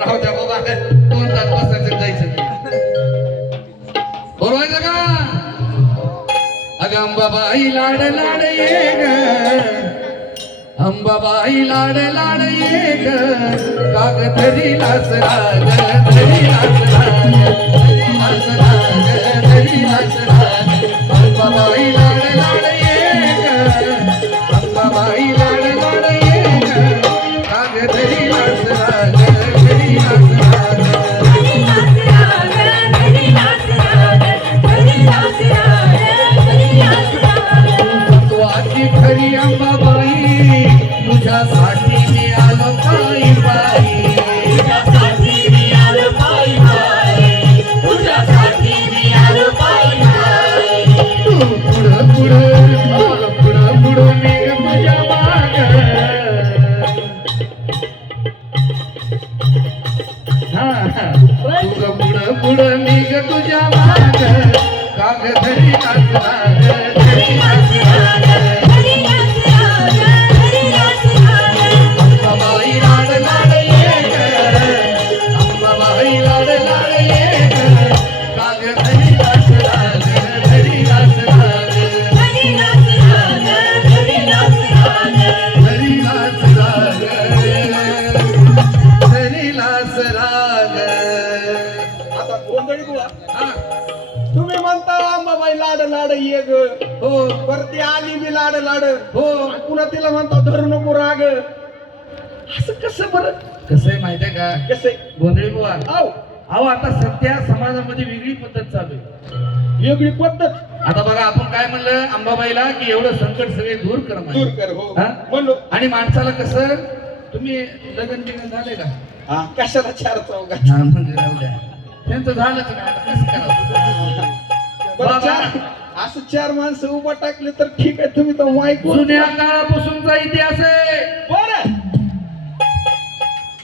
राहू द्या बाबा. दोन तास बसायचं जायचं. बरोबर का? अगं अंबाबाई लाड लाड ये ग अंबाबाई लाड लाड ये ग काग धरी लास राग धरी लास तुझ्यासाठी मी आलो पायी पायी. तू पुढं पुढं पुढं पुढं मी तुझ्या माग. हा पुढं पुढं मी तुझ्या माग. काग धरी लाड लाड ये ग हो आली बी लाड लाड. हो पुन्हा तिला म्हणता धरू नको राग. असं कसं बरं? कसं आहे माहितीये का? कसे गोंधळी बुवा. आव. अहो आता सध्या समाजामध्ये वेगळी पद्धत चालू आहे. वेगळी पद्धत. आता बघा आपण काय म्हणलं अंबाबाईला की एवढं संकट सगळे दूर कर. दूर कर हो? म्हणलो. आणि माणसाला कसं? तुम्ही लग्न बिग्न झाले का? हा कशाला चार चौघा द्या. त्यांचं आता कसं करावं? असं चार माणसं उभा टाकले तर ठीक आहे तुम्ही तर माईक जुन्या काळापासूनचा इतिहास आहे बरं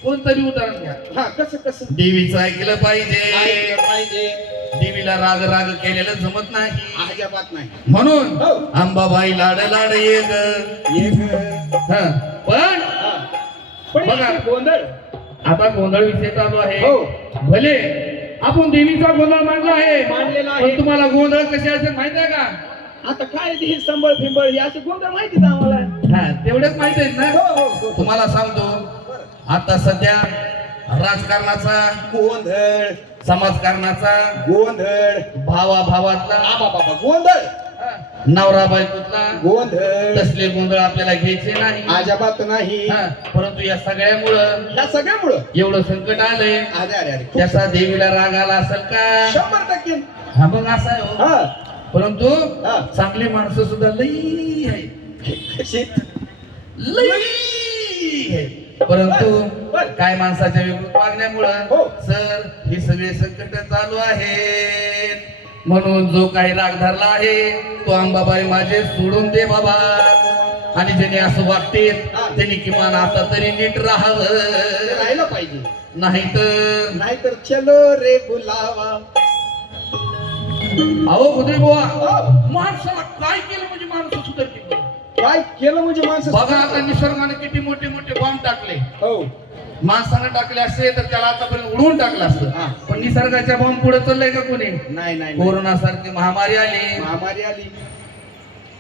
कोणतरी उदाहरण घ्या हा कसं कसं देवीचं ऐकलं पाहिजे पाहिजे देवीला राग राग केलेलं जमत नाही अजिबात नाही म्हणून हो. अंबाबाई लाड लाड ये ग ये ग. हा. पण. पण बघा. इथे गोंधळ आता गोंधळ विषय चालू आहे हो. भले आपण देवीचा गोंधळ मांडला आहे. मांडलेला आहे. तुम्हाला गोंधळ कसे असेल माहीत आहे का? आता काय ते हे संबळ फिंबळ हे असे गोंधळ माहितीच आम्हाला. हा तेवढेच माहीत आहेत ना? हो हो हो. तुम्हाला सांगतो आता सध्या राजकारणाचा गोंधळ. समाजकारणाचा गोंधळ. भावा भावातला बाबा गोंधळ. नवरा बायकोतला गोंधळ. तसले गोंधळ आपल्याला घ्यायचे नाही. अजिबात नाही. हा, परंतु या सगळ्यामुळं ह्या सगळ्यामुळं. एवढं संकट आलंय. अरे अरे अरे त्याचा देवीला राग आला असेल का? शंभर टक्के. हा मग असा आहे हो. हा. परंतु हा. चांगली माणसं सुद्धा लई आहे लई आहे. परंतु बर. काय माणसाच्या विकृत वागण्यामुळं हो. सर हे सगळे संकट चालू आहेत. म्हणून जो काही राग धरला आहे तो अंबाबाई माझे सोडून दे बाबा. आणि ज्याने असं वागते हा. त्यांनी किमान आता तरी नीट ते राहावं राहायला पाहिजे. नाहीतर नाहीतर चलो रे बुलावा. अहो उदय बुवा. माणसाला काय केलं म्हणजे माणसं सुधारतील? बरं? काय केलं म्हणजे माणसं बघा आता निसर्गाने किती मोठे मोठे बॉम्ब टाकले. हो. माणसानं टाकले असते तर त्याला आतापर्यंत उडवून टाकलं. असतं. पण निसर्गाच्या बॉम्ब पुढे चाललंय का कोणी? नाही नाही. कोरोना सारखी महामारी आली. महामारी आली.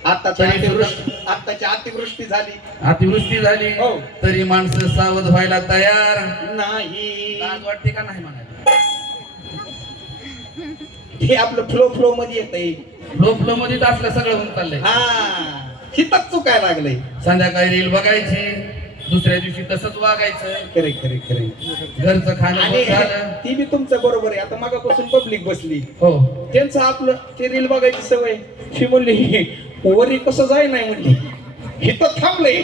आत्ताची तरी अतिवृष्टी झाली. अतिवृष्टी झाली. हो. तरी माणसं सावध व्हायला तयार. नाही. वाटते का नाही म्हणायला? हे आपलं फ्लो फ्लो मध्ये येत फ्लो फ्लो मध्ये असलं सगळं होऊन चाललंय. हा. हितच चुकायला लागलंय. संध्याकाळी रील बघायची. दुसऱ्या दिवशी तसंच वागायचं. खरे खरे खरे. घरचं खाणं आणि झालं. ती बी तुमचं बरोबर आहे. आता मागापासून पब्लिक बसली. हो. त्यांचं आपलं ते रील बघायची सवय. ती म्हणली वरी कसं जाय नाही म्हणली. हिथं थांबलंय.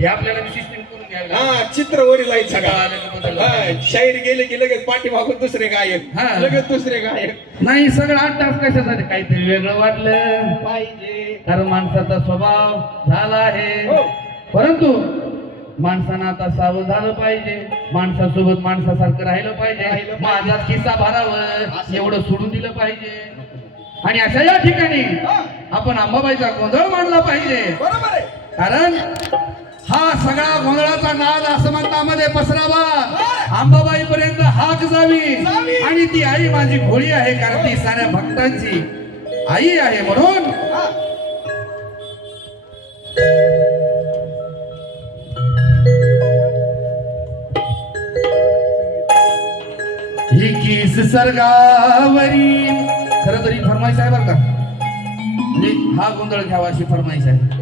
हे आपल्याला सिस्टीम करून घ्यावी लागेल. हा चित्र वरी जायचं की? शाहीर गेले की लगेच पाठीमागून दुसरे गायक. हा. लगेच दुसरे गायक. नाही सगळं आठ तास कशासाठी काहीतरी वेगळं वाटलं. पाहिजे. कारण माणसाचा स्वभाव झाला आहे. हो. परंतु माणसानं आता सावध झालं पाहिजे. माणसासोबत माणसासारखं राहिलं पाहिजे. माझा किस्सा भरावं. एवढं सोडून दिलं पाहिजे. आणि अशा या ठिकाणी आपण अंबाबाईचा गोंधळ मांडला पाहिजे. बरोबर आहे. कारण हा सगळा गोंधळाचा नाद आसमंतामध्ये पसरावा. अंबाबाई पर्यंत हाक जावी. आणि ती आई माझी भोळी आहे कारण ती साऱ्या भक्तांची आई आहे म्हणून लिखीस ही खरं सरगावरी तरी फरमाईश आहे बरं का? म्हणजे हा गोंधळ घ्यावा अशी फरमाईश आहे